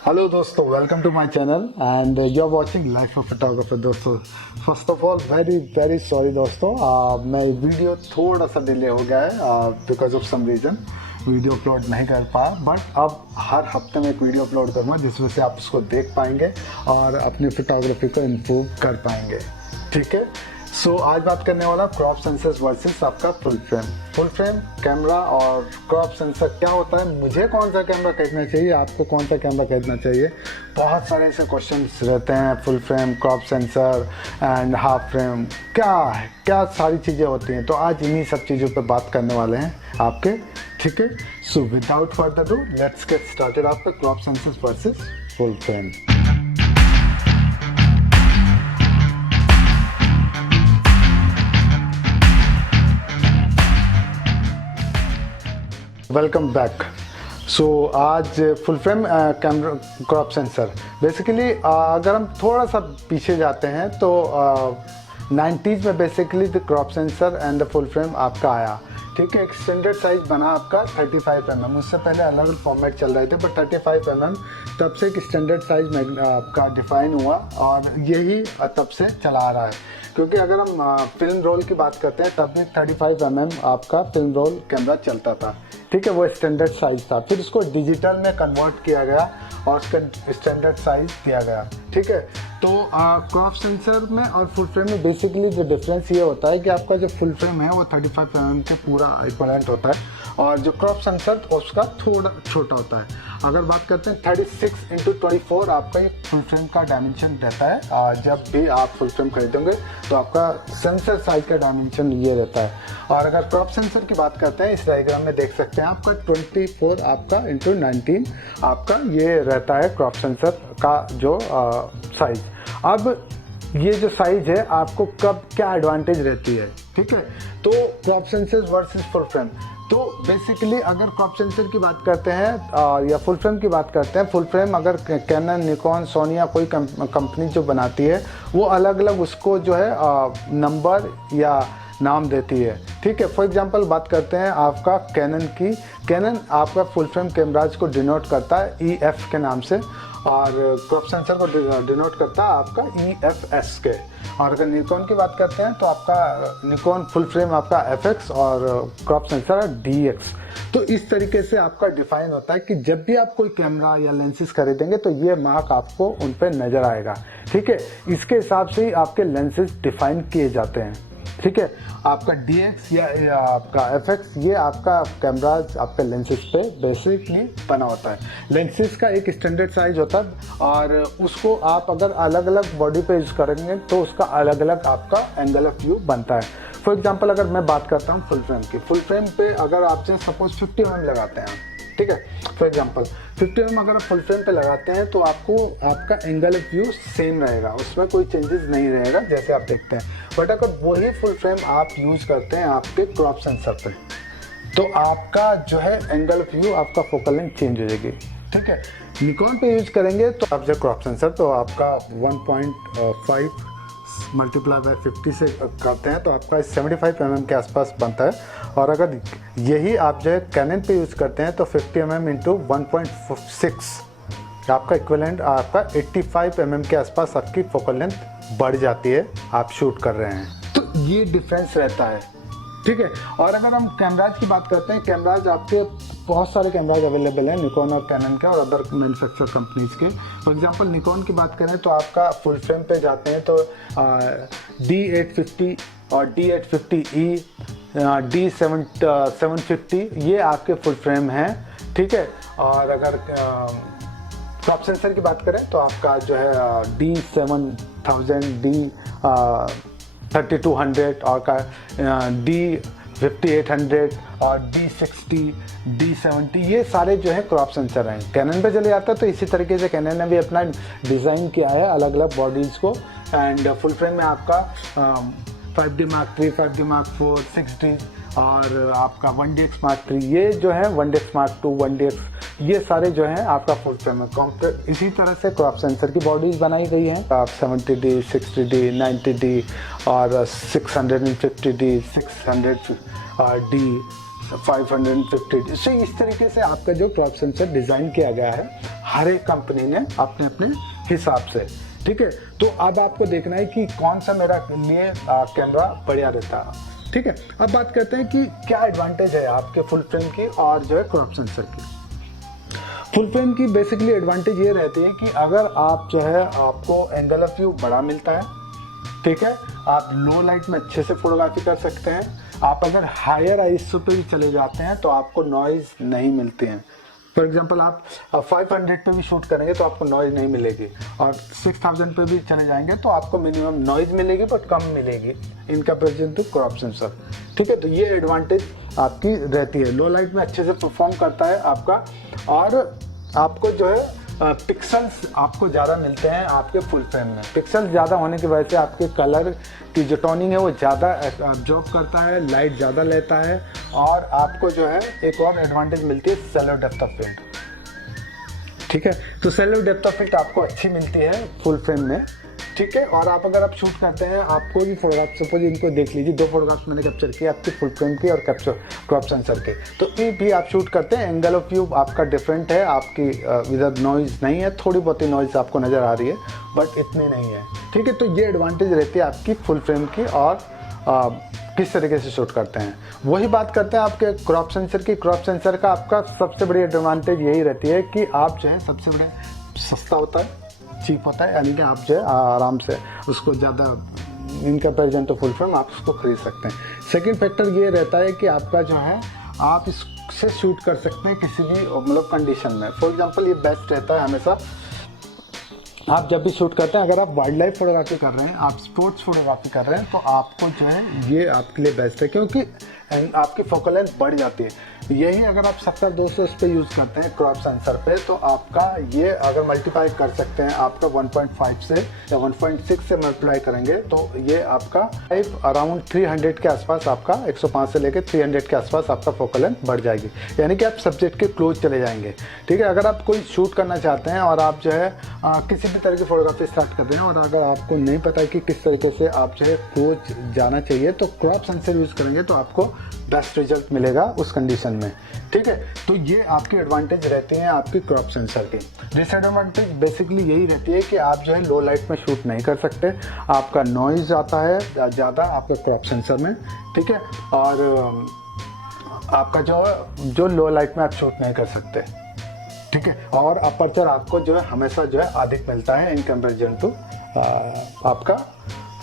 Hello दोस्तों, welcome to my channel and you are watching life of photographer. दोस्तों first of all very sorry दोस्तों, मैं video थोड़ा सा डिले हो गया है because of some reason video upload नहीं कर पाया। बट अब हर हफ्ते में एक वीडियो अपलोड करूँगा जिस वजह से आप उसको देख पाएंगे और अपनी फोटोग्राफी को इम्प्रूव कर पाएंगे। ठीक है, सो आज बात करने वाला क्रॉप सेंसर्स वर्सेस आपका फुल फ्रेम कैमरा और क्रॉप सेंसर क्या होता है, मुझे कौन सा कैमरा खरीदना चाहिए, आपको कौन सा कैमरा खरीदना चाहिए। बहुत सारे ऐसे क्वेश्चंस रहते हैं, full frame, crop sensor and half frame क्या है, क्या सारी चीज़ें होती हैं। तो आज इन्हीं सब चीज़ों पे बात करने वाले हैं आपके। ठीक है, so without further do let's get started आपका crop sensors versus full frame. Welcome back. So आज full frame camera crop sensor basically अगर हम थोड़ा सा पीछे जाते हैं तो 90s में basically the crop sensor and the full frame आपका आया। ठीक है, एक स्टैंडर्ड साइज बना आपका 35 mm। उससे पहले अलग अलग फॉर्मेट चल रहे थे, बट 35 mm तब से एक स्टैंडर्ड साइज आपका डिफाइन हुआ और यही तब से चला आ रहा है। क्योंकि अगर हम फिल्म रोल की बात करते हैं तब भी 35 mm आपका फिल्म रोल कैमरा चलता था। ठीक है, वो स्टैंडर्ड साइज था, फिर उसको डिजिटल में कन्वर्ट किया गया और उसका स्टैंडर्ड साइज दिया गया। ठीक है, तो क्रॉप सेंसर में और फुल फ्रेम में बेसिकली जो डिफरेंस ये होता है कि आपका जो फुल फ्रेम है वो 35 mm के पूरा इक्विवेलेंट होता है और जो क्रॉप सेंसर उसका थोड़ा छोटा होता है। अगर बात करते हैं 36x24 आपका एक फुल फ्रेम का डायमेंशन रहता है। जब भी आप फुल फ्रेम खरीदेंगे तो आपका सेंसर साइज का डायमेंशन ये रहता है। और अगर क्रॉप सेंसर की बात करते हैं, इस डायग्राम में देख सकते हैं आपका 24 आपका इंटू 19 आपका ये रहता है क्रॉप सेंसर का जो साइज। अब ये जो साइज है आपको कब क्या एडवांटेज रहती है। ठीक है, तो crop sensor versus full frame. तो बेसिकली अगर क्रॉप सेंसर की बात करते हैं या फुल फ्रेम की बात करते हैं, फुल फ्रेम अगर कैनन, निकॉन, सोनी या कोई कंपनी जो बनाती है वो अलग अलग उसको जो है नंबर या नाम देती है। ठीक है, फॉर एग्जांपल बात करते हैं आपका कैनन की। कैनन आपका फुल फ्रेम कैमराज को डिनोट करता है EF के नाम से और क्रॉप सेंसर को डिनोट करता है आपका EFS के। और अगर निकॉन की बात करते हैं तो आपका निकॉन फुल फ्रेम आपका FX और क्रॉप सेंसर DX। तो इस तरीके से आपका डिफाइन होता है कि जब भी आप कोई कैमरा या लेंसेज खरीदेंगे तो ये मार्क आपको उन पर नज़र आएगा। ठीक है, इसके हिसाब से ही आपके लेंसेज डिफाइन किए जाते हैं। ठीक है, आपका DX या आपका FX ये आपका कैमराज आपके लेंसेज पे बेसिकली बना होता है। लेंसेज का एक स्टैंडर्ड साइज होता है और उसको आप अगर अलग अलग बॉडी पे यूज़ करेंगे तो उसका अलग अलग आपका एंगल ऑफ व्यू बनता है। फॉर एग्जांपल अगर मैं बात करता हूँ फुल फ्रेम की, फुल फ्रेम पे अगर आप चाहे सपोज 50 mm लगाते हैं, ठीक है, फॉर एग्जांपल 50 mm अगर आप फुल फ्रेम पे लगाते हैं तो आपको आपका एंगल ऑफ व्यू सेम रहेगा, उसमें कोई चेंजेस नहीं रहेगा जैसे आप देखते हैं। बट अगर वही फुल फ्रेम आप यूज़ करते हैं आपके क्रॉप सेंसर पे तो आपका जो है एंगल ऑफ व्यू आपका फोकल लेंथ चेंज हो जाएगी। ठीक है, निकॉन पे यूज करेंगे तो आप जब क्रॉप सेंसर तो आपका 1.5 मल्टीप्लाई बाय 50 से करते हैं तो आपका 75 mm के आसपास बनता है। और अगर यही आप जो है कैनन पे यूज़ करते हैं तो 50 mm इंटू 1.6 आपका इक्विवेलेंट आपका 85 mm के आसपास आपकी फोकल लेंथ बढ़ जाती है आप शूट कर रहे हैं। तो ये डिफरेंस रहता है। ठीक है, और अगर हम कैमराज की बात करते हैं, कैमराज आपके बहुत सारे कैमराज अवेलेबल हैं निकॉन और कैनन के और अदर मैन्युफैक्चर कंपनीज के। फॉर एग्जांपल निकॉन की बात करें तो आपका फुल फ्रेम पे जाते हैं तो D850 और D850E, D750 ये आपके फुल फ्रेम हैं। ठीक है, और अगर क्रॉप सेंसर की बात करें तो आपका जो है D7000, D3200 और का D5800 और D60, D70 ये सारे जो है क्रॉप सेंसर हैं। कैनन पे चले जाता है तो इसी तरीके से कैनन ने भी अपना डिज़ाइन किया है अलग अलग बॉडीज़ को। एंड फुल फ्रेम में आपका 5D Mark III, 5D Mark IV, 6D और आपका 1DX Mark III ये जो है 1DX Mark II, 1DX ये सारे जो हैं आपका फुल फ्रेम है। इसी तरह से क्रॉप सेंसर की बॉडीज बनाई गई हैं। आप 70D, 60D, 90D और 650D, 600D, 550। सो इस तरीके से आपका जो क्रॉप सेंसर डिज़ाइन किया गया है हर एक कंपनी ने अपने अपने हिसाब से, ठीक है। तो अब आपको देखना है कि कौन सा मेरा लिए कैमरा बढ़िया रहता है, ठीक है। अब बात करते हैं कि क्या एडवांटेज है आपके फुल फ्रेम की और जो है क्रॉप सेंसर की। फुल फ्रेम की बेसिकली एडवांटेज ये रहती है कि अगर आप जो है आपको एंगल ऑफ व्यू बड़ा मिलता है, ठीक है, आप लो लाइट में अच्छे से फोटोग्राफी कर सकते हैं। आप अगर हायर आईएसओ पे भी चले जाते हैं तो आपको नॉइज नहीं मिलती है। फॉर एग्जांपल आप 500 पे भी शूट करेंगे तो आपको नॉइज नहीं मिलेगी, और 6000 पे भी चले जाएंगे तो आपको मिनिमम नॉइज मिलेगी बट कम मिलेगी in comparison to crop sensor, ठीक है। तो ये एडवांटेज आपकी रहती है, लो लाइट में अच्छे से परफॉर्म करता है आपका, और आपको जो है पिक्सल्स आपको ज़्यादा मिलते हैं आपके फुल फ्रेम में। पिक्सल ज़्यादा होने की वजह से आपके कलर की जो टोनिंग है वो ज़्यादा एब्जॉर्ब करता है, लाइट ज़्यादा लेता है, और आपको जो है एक और एडवांटेज मिलती है सेलो डेप्थ ऑफ फील्ड, ठीक है। तो सेलो डेप्थ ऑफ फील्ड आपको अच्छी मिलती है फुल फ्रेम में, ठीक है। और आप अगर आप शूट करते हैं, आप कोई भी फोटोग्राफ, सपोज इनको देख लीजिए, 2 फोटोग्राफ्स मैंने कैप्चर किए आपके फुल फ्रेम की और कैप्चर क्रॉप सेंसर के, तो ये भी आप शूट करते हैं, एंगल ऑफ व्यू आपका डिफरेंट है, आपकी इधर नॉइज नहीं है, थोड़ी बहुत ही नॉइज आपको नज़र आ रही है बट इतनी नहीं है, ठीक है। तो ये एडवांटेज रहती है आपकी फुल फ्रेम की, और किस तरीके से शूट करते हैं। वही बात करते हैं आपके क्रॉप सेंसर की। क्रॉप सेंसर का आपका सबसे बड़ी एडवांटेज यही रहती है कि आप जो है सबसे बड़े सस्ता होता है, चीप होता है, यानी कि आप जो है आराम से उसको ज़्यादा in comparison to full frame आप उसको खरीद सकते हैं। सेकंड फैक्टर ये रहता है कि आपका जो है आप इससे शूट कर सकते हैं किसी भी मतलब कंडीशन में। फॉर एग्जांपल ये बेस्ट रहता है हमेशा आप जब भी शूट करते हैं, अगर आप वाइल्ड लाइफ फोटोग्राफी कर रहे हैं, आप स्पोर्ट्स फोटोग्राफी कर रहे हैं, तो आपको जो है ये आपके लिए बेस्ट है, क्योंकि आपकी फोकल लेंथ बढ़ जाती है। यही अगर आप 70-200 इस पे यूज़ करते हैं क्रॉप सेंसर पे, तो आपका ये अगर मल्टीप्लाई कर सकते हैं, आपका 1.5 से या 1.6 से मल्टीप्लाई करेंगे तो ये आपका अराउंड 300 के आसपास, आपका 105 से लेकर 300 के आसपास आपका फोकल लेंथ बढ़ जाएगी, यानी कि आप सब्जेक्ट के क्लोज चले जाएंगे, ठीक है। अगर आप कोई शूट करना चाहते हैं और आप जो है किसी भी तरह की फोटोग्राफी स्टार्ट कर रहे हैं, और अगर आपको नहीं पता है कि किस तरीके से आप जो है क्लोज जाना चाहिए, तो क्रॉप सेंसर यूज़ करेंगे तो आपको बेस्ट रिजल्ट मिलेगा उस कंडीशन में, ठीक है। तो ये आपकी एडवांटेज रहती है आपकी क्रॉप सेंसर की। डिसएडवांटेज बेसिकली यही रहती है कि आप जो है लो लाइट में शूट नहीं कर सकते, आपका नॉइज आता है ज़्यादा आपके क्रॉप सेंसर में, ठीक है, और आपका जो लो लाइट में आप शूट नहीं कर सकते, ठीक है। और अपर्चर आपको जो है हमेशा जो है अधिक मिलता है इन कंपेरिजन टू आपका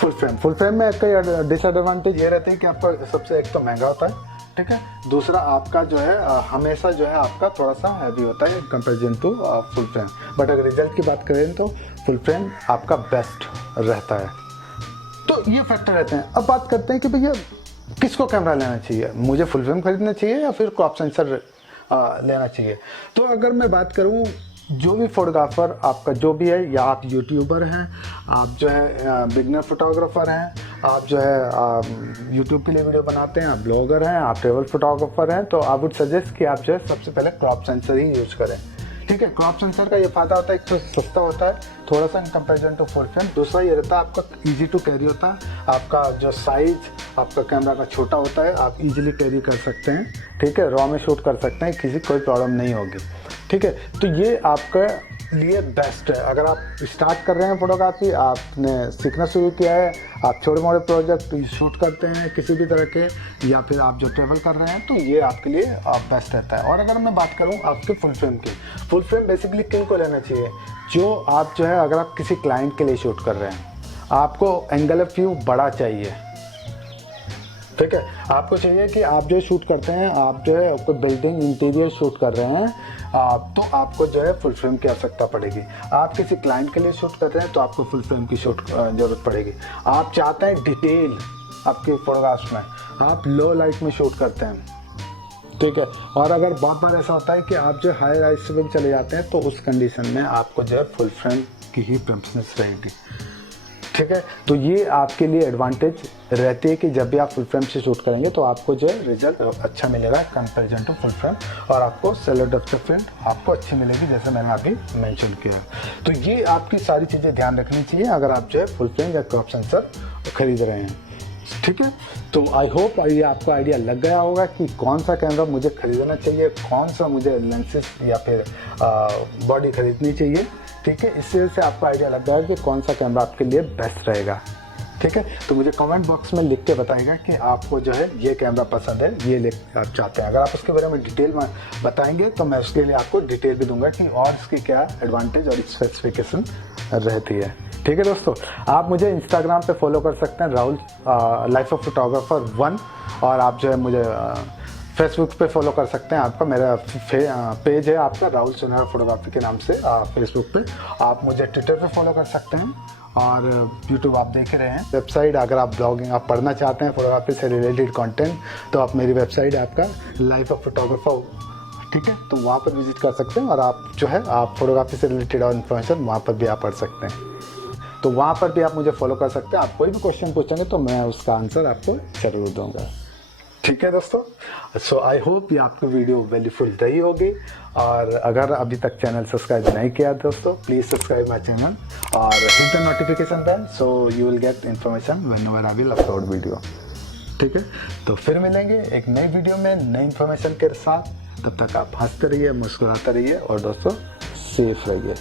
फुल फ्रेम में। इसका डिसएडवांटेज ये रहते हैं कि आपका सबसे एक तो महंगा होता है, ठीक है, दूसरा आपका जो है हमेशा जो है आपका थोड़ा सा हैवी होता है comparison to full frame. But अगर रिजल्ट की बात करें तो फुल फ्रेम आपका बेस्ट रहता है। तो ये फैक्टर रहते हैं। अब बात करते हैं कि भैया किसको कैमरा लेना चाहिए, मुझे फुल फ्रेम खरीदना चाहिए या फिर क्रॉप सेंसर लेना चाहिए। तो अगर मैं बात करूँ, जो भी फोटोग्राफर आपका जो भी है, या आप यूट्यूबर हैं, आप जो है बिगनर फोटोग्राफर हैं, आप जो है यूट्यूब के लिए वीडियो बनाते हैं, आप ब्लॉगर हैं, आप ट्रेवल फोटोग्राफर हैं, तो आई वुड सजेस्ट कि आप जो है सबसे पहले क्रॉप सेंसर ही यूज़ करें, ठीक है। क्रॉप सेंसर का ये फ़ायदा होता है, एक तो सस्ता होता है थोड़ा सा in comparison to full frame, दूसरा ये रहता है आपका ईजी टू कैरी होता है, आपका जो साइज आपका कैमरा का छोटा होता है, आप इजीली कैरी कर सकते हैं, ठीक है, रॉ में शूट कर सकते हैं, किसी कोई प्रॉब्लम नहीं होगी, ठीक है। तो ये आपके लिए बेस्ट है। अगर आप स्टार्ट कर रहे हैं फोटोग्राफी, आपने सीखना शुरू किया है, आप छोटे मोटे प्रोजेक्ट शूट करते हैं किसी भी तरह के, या फिर आप जो ट्रेवल कर रहे हैं, तो ये आपके लिए बेस्ट रहता है। और अगर मैं बात करूँ आपके फुल फ्रेम की, फुल फ्रेम बेसिकली किन को लेना चाहिए, जो आप जो है अगर आप किसी क्लाइंट के लिए शूट कर रहे हैं, आपको एंगल ऑफ व्यू बड़ा चाहिए, ठीक है। आपको चाहिए कि आप जो शूट करते हैं, आप जो है कोई बिल्डिंग इंटीरियर शूट कर रहे हैं, तो आपको जो है फुल फ्रेम की आवश्यकता पड़ेगी। आप किसी क्लाइंट के लिए शूट कर रहे हैं तो आपको फुल फ्रेम की ज़रूरत पड़ेगी। आप चाहते हैं डिटेल आपके फोटोग्राफ्स में, आप लो लाइट में शूट करते हैं, ठीक है। और अगर बहुत बार ऐसा होता है कि आप जो हाई राइज में चले जाते हैं, तो उस कंडीशन में आपको जो है फुल फ्रेम की ही प्रेफरेंस रहेगी, ठीक है। तो ये आपके लिए एडवांटेज रहती है कि जब भी आप फुल फ्रेम से शूट करेंगे तो आपको जो है रिजल्ट अच्छा मिलेगा कंपैरिजन टू फुल फ्रेम, और आपको सेलो डेप्थ ऑफ फील्ड आपको अच्छी मिलेगी, जैसे मैंने अभी मेंशन किया। तो ये आपकी सारी चीज़ें ध्यान रखनी चाहिए अगर आप जो है फुल फ्रेम या क्रॉप सेंसर खरीद रहे हैं, ठीक है, तो आई होप ये आपको आइडिया लग गया होगा कि कौन सा कैमरा मुझे ख़रीदना चाहिए, कौन सा मुझे लेंसेज या फिर बॉडी ख़रीदनी चाहिए। ठीक है, इससे वजह से आपको आइडिया लग गया कि कौन सा कैमरा आपके लिए बेस्ट रहेगा। ठीक है, तो मुझे कमेंट बॉक्स में लिख के बताइएगा कि आपको जो है ये कैमरा पसंद है, ये ले आप चाहते हैं। अगर आप उसके बारे में डिटेल में बताएंगे तो मैं उसके लिए आपको डिटेल भी दूंगा कि और इसकी क्या एडवांटेज और स्पेसिफिकेशन रहती है। ठीक है दोस्तों, आप मुझे इंस्टाग्राम पे फॉलो कर सकते हैं राहुल लाइफ ऑफ फोटोग्राफर 1, और आप जो है मुझे फेसबुक पे फॉलो कर सकते हैं। आपका मेरा पेज है आपका राहुल सोनारा फोटोग्राफी के नाम से फेसबुक पे। आप मुझे ट्विटर पे फॉलो कर सकते हैं, और यूट्यूब आप देख रहे हैं। वेबसाइट, अगर आप ब्लॉगिंग आप पढ़ना चाहते हैं फोटोग्राफी से रिलेटेड कंटेंट, तो आप मेरी वेबसाइट है आपका लाइफ ऑफ फोटोग्राफर, ठीक है, तो वहाँ पर विजिट कर सकते हैं, और आप जो है आप फोटोग्राफी से रिलेटेड और इन्फॉर्मेशन वहाँ पर भी आप पढ़ सकते हैं। तो वहाँ पर भी आप मुझे फॉलो कर सकते हैं। आप कोई भी क्वेश्चन पूछेंगे तो मैं उसका आंसर आपको ज़रूर दूंगा। ठीक है दोस्तों, सो आई होप ये आपको वीडियो वैल्यूफुल रही होगी, और अगर अभी तक चैनल सब्सक्राइब नहीं किया दोस्तों, प्लीज़ सब्सक्राइब माई चैनल और hit the notification bell, so you will get information whenever I will upload video. ठीक है, तो फिर मिलेंगे एक नई वीडियो में नई इन्फॉर्मेशन के साथ। तब तक आप हंसते रहिए, मुस्कुराते रहिए, और दोस्तों सेफ रहिए।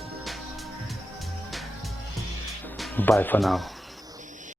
Bye for now.